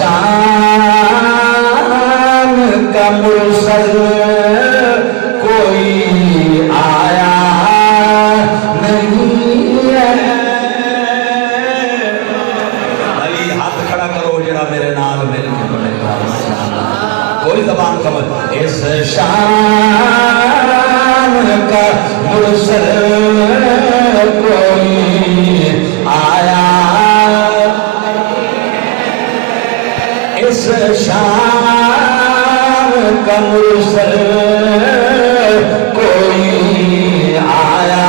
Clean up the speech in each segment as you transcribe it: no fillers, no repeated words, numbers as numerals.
شان کا مرسل کوئی آیا نہیں ہے. بھائی ہاتھ کھڑا کرو جڑا میرے نال مل کے پڑھے گا. کوئی زبان سمجھ. اس شان کا مرسل کوئی آیا. اس شان کا مرسل کوئی آیا.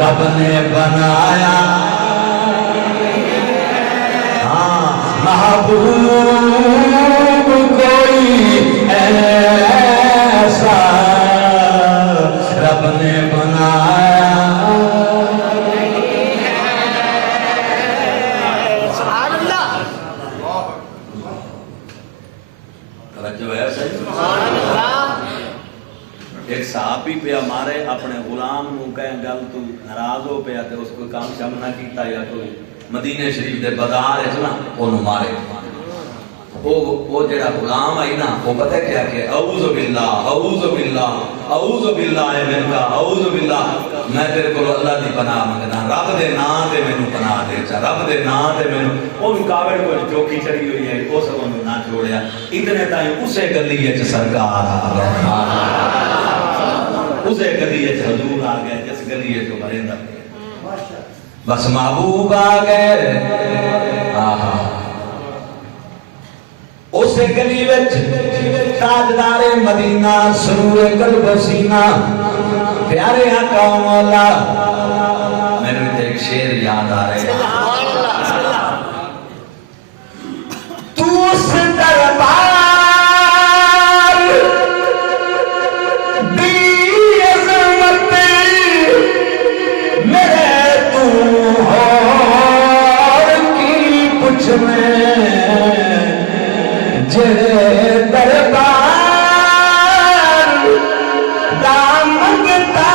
رب نے بنایا ہاں محبوب کوئی ایسا رب نے بنایا. سبحان اللہ. توجہ ہے صحیح. ایک صحابی پہ مارے اپنے غلام نو کہیں گل تو ناراض ہو پیا تے اس کو کام شام نہ کیتا یا کوئی مدینے شریف دے بازار وچ نا اونوں مارے. وہ جڑا غلام آئی نا وہ پتہ کیا کہ اعوذ باللہ اعوذ باللہ اعوذ باللہ منکا اعوذ باللہ میں تیرے کو اللہ دی پناہ منگنا رب دے نام تے مینوں پناہ دے چا رب دے نام تے مینوں. وہ کاوڑ کو چوکی چڑھی ہوئی ہے وہ سب نہ چھوڑیا. اتنے تائیں اسے گلی وچ سرکار آ گیا. اسے گلی حضور آ گئے جس گلی جو مریندا بس محبوب آ گئے. اسے گلی وچ تاجدار مدینہ سرور قلب سینہ پیارے آقا مولا. میرے ایک شعر یاد آ رہے ہیں. تو اس دربار دربار دا منگتا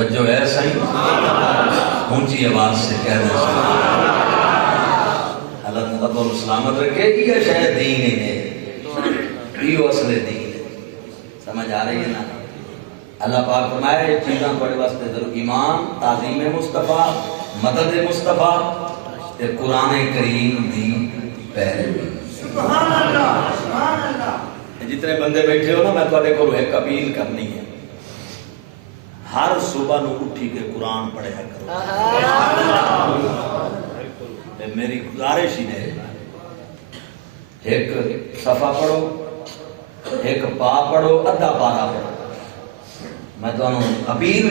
توجہ ہے صحیح اونچی آواز سے کہہ دیں اللہ تعالیٰ کو سلامت رکھے یہ شاید دین ہی ہے یہ اصل دین ہے سمجھ آ رہی ہے نا اللہ پاک فرمائے چیزاں بڑے واسطے ضرور ایمان تعظیم مصطفیٰ مدد مصطفیٰ تے قرآن کریم دی پیروی سبحان اللہ سبحان اللہ جتنے بندے بیٹھے ہو نا میں تھوڑے کو ایک اپیل کرنی ہے ہر صبح نو اٹھی کے قرآن پڑھیا کرو میری گزارش ہی ہے ایک صفحہ پڑھو ایک پا پڑھو ادھا پارا پڑھو میں تو اپیل